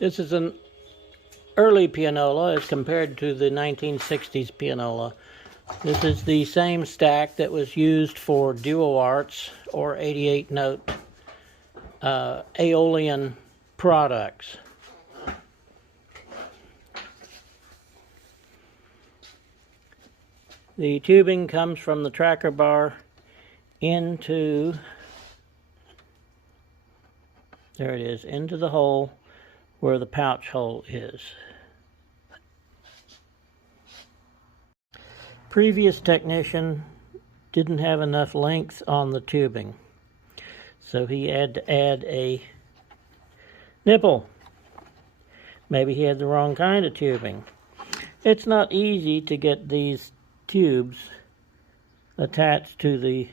This is an early pianola as compared to the 1960s pianola. This is the same stack that was used for duo arts or 88-note AEolian products. The tubing comes from the tracker bar into, there it is, into the hole where the pouch hole is. Previous technician didn't have enough length on the tubing, so he had to add a nipple. Maybe he had the wrong kind of tubing. It's not easy to get these tubes attached to the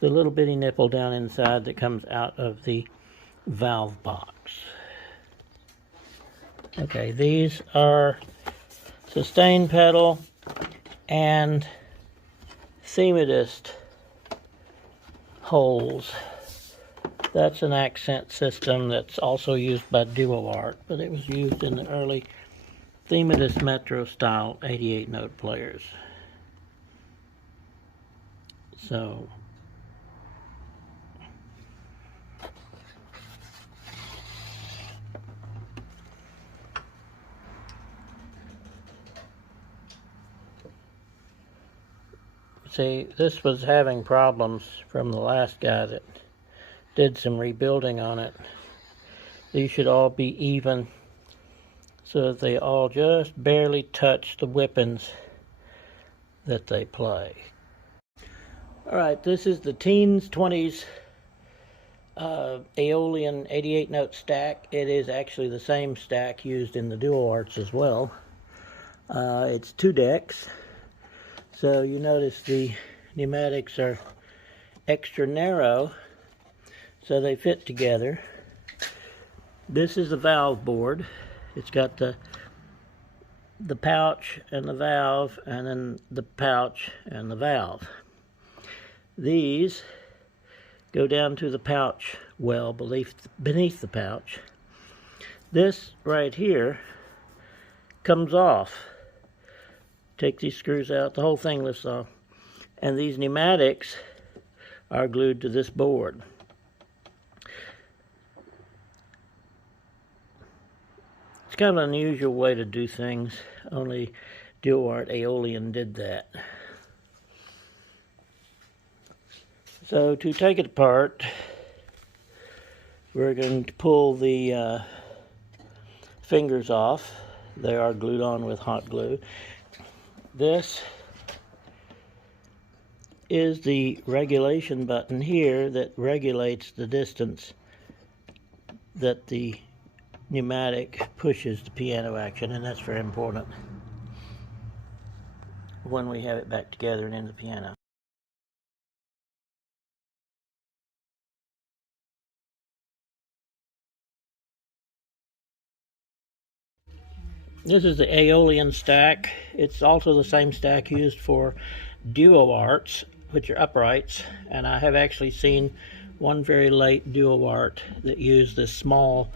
little bitty nipple down inside that comes out of the valve box. Okay, these are sustain pedal and thematist holes. That's an accent system that's also used by duo art, but it was used in the early thematist metro style 88-note players. So see, this was having problems from the last guy that did some rebuilding on it. These should all be even so that they all just barely touch the whippings that they play. Alright, this is the teens 20s AEolian 88-note stack. It is actually the same stack used in the duo arts as well. It's 2 decks, so you notice the pneumatics are extra narrow so they fit together. This is the valve board. It's got the pouch and the valve, and then the pouch and the valve. These go down to the pouch well beneath the pouch. This right here comes off. Take these screws out, the whole thing lifts off. And these pneumatics are glued to this board. It's kind of an unusual way to do things. Only duo art AEolian did that. So to take it apart, we're going to pull the fingers off. They are glued on with hot glue. This is the regulation button here that regulates the distance that the pneumatic pushes the piano action, and that's very important when we have it back together and in the piano. This is the AEolian stack. It's also the same stack used for duo arts, which are uprights, and I have actually seen one very late duo art that used this small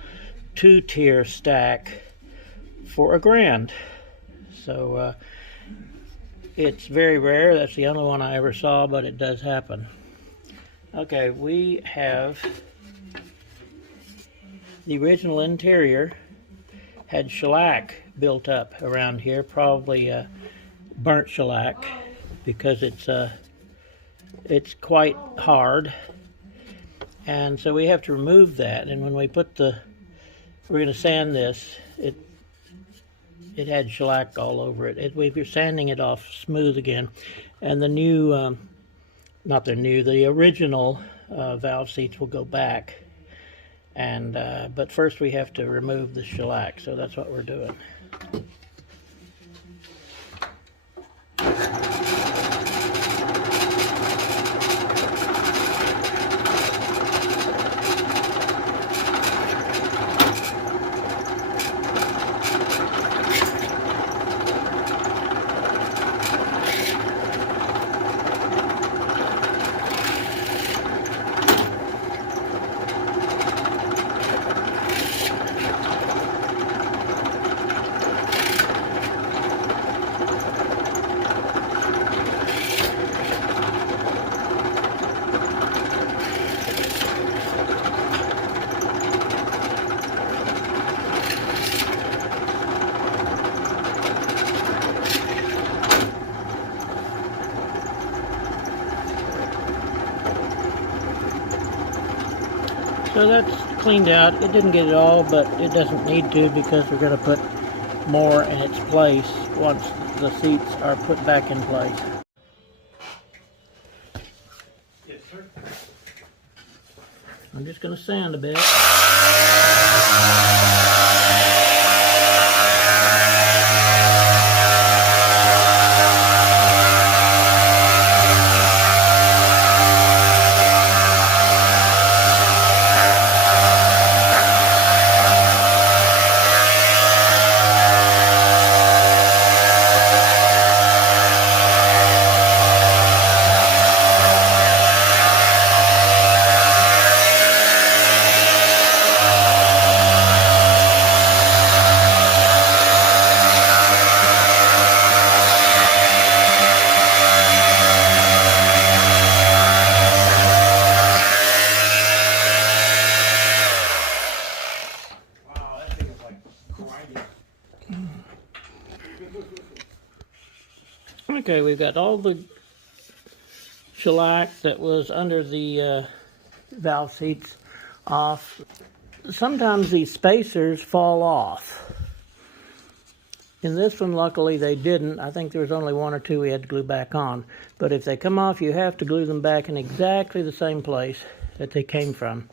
2-tier stack for $1,000. So it's very rare. That's the only one I ever saw, but it does happen. Okay, we have the original interior had shellac built up around here, probably burnt shellac, because it's quite hard, and so we have to remove that. And when we put we're going to sand this, it had shellac all over it. We're sanding it off smooth again, and the new, the original valve seats will go back. And but first we have to remove the shellac, so that's what we're doing. so that's cleaned out. It didn't get it all, but it doesn't need to because we're going to put more in its place once the seats are put back in place. Yes, sir. I'm just going to sand a bit. Okay, we've got all the shellac that was under the valve seats off. Sometimes these spacers fall off. In this one, luckily, they didn't. I think there was only one or two we had to glue back on. But if they come off, you have to glue them back in exactly the same place that they came from.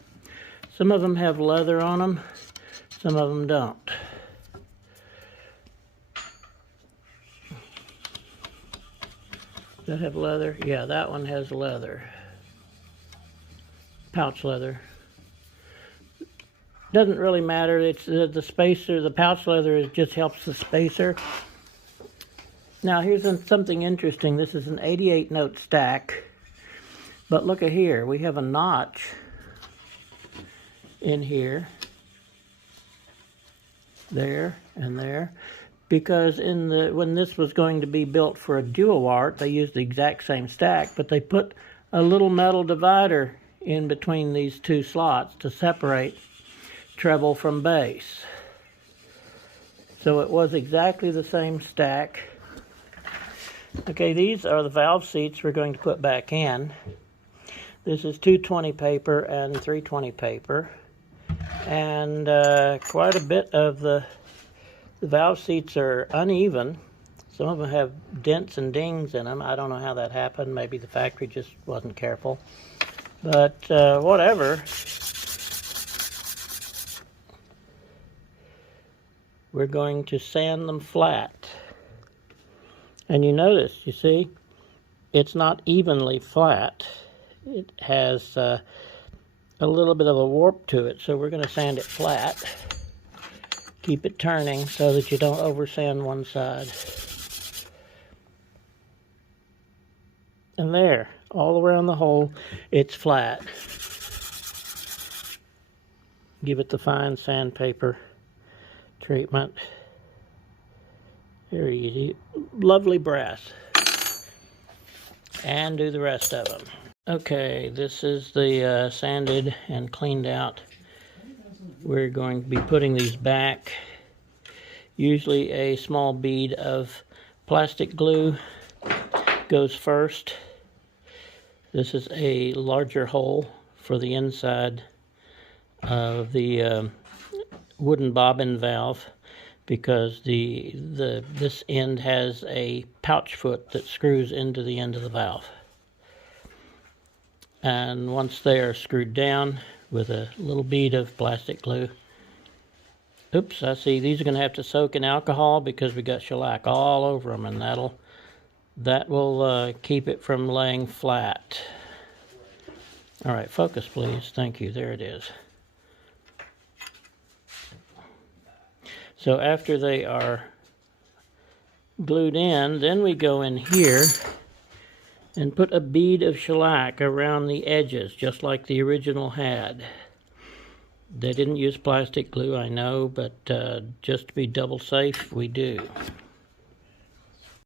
Some of them have leather on them, some of them don't. Does that have leather? Yeah, that one has leather. Pouch leather. Doesn't really matter. It's the spacer. The pouch leather just helps the spacer. Now here's something interesting. This is an 88 note stack. But look at here. We have a notch in here. There and there. Because when this was going to be built for a dual art, they used the exact same stack, but they put a little metal divider in between these two slots to separate treble from bass. So it was exactly the same stack. Okay, these are the valve seats we're going to put back in. This is 220 paper and 320 paper. And quite a bit of the valve seats are uneven. Some of them have dents and dings in them. I don't know how that happened. Maybe the factory just wasn't careful. But whatever. We're going to sand them flat. And you notice, you see, it's not evenly flat. It has a little bit of a warp to it, so we're going to sand it flat. Keep it turning so that you don't oversand one side. And there, all around the hole, it's flat. Give it the fine sandpaper treatment. Very easy. Lovely brass. And do the rest of them. Okay, this is the sanded and cleaned out. We're going to be putting these back. Usually a small bead of plastic glue goes first. This is a larger hole for the inside of the wooden bobbin valve because this end has a pouch foot that screws into the end of the valve. And once they are screwed down with a little bead of plastic glue. Oops, I see these are going to have to soak in alcohol because we got shellac all over them, and that will keep it from laying flat. All right, focus please. Thank you. There it is. So after they are glued in, then we go in here and put a bead of shellac around the edges, just like the original had. They didn't use plastic glue, I know, but just to be double safe, we do.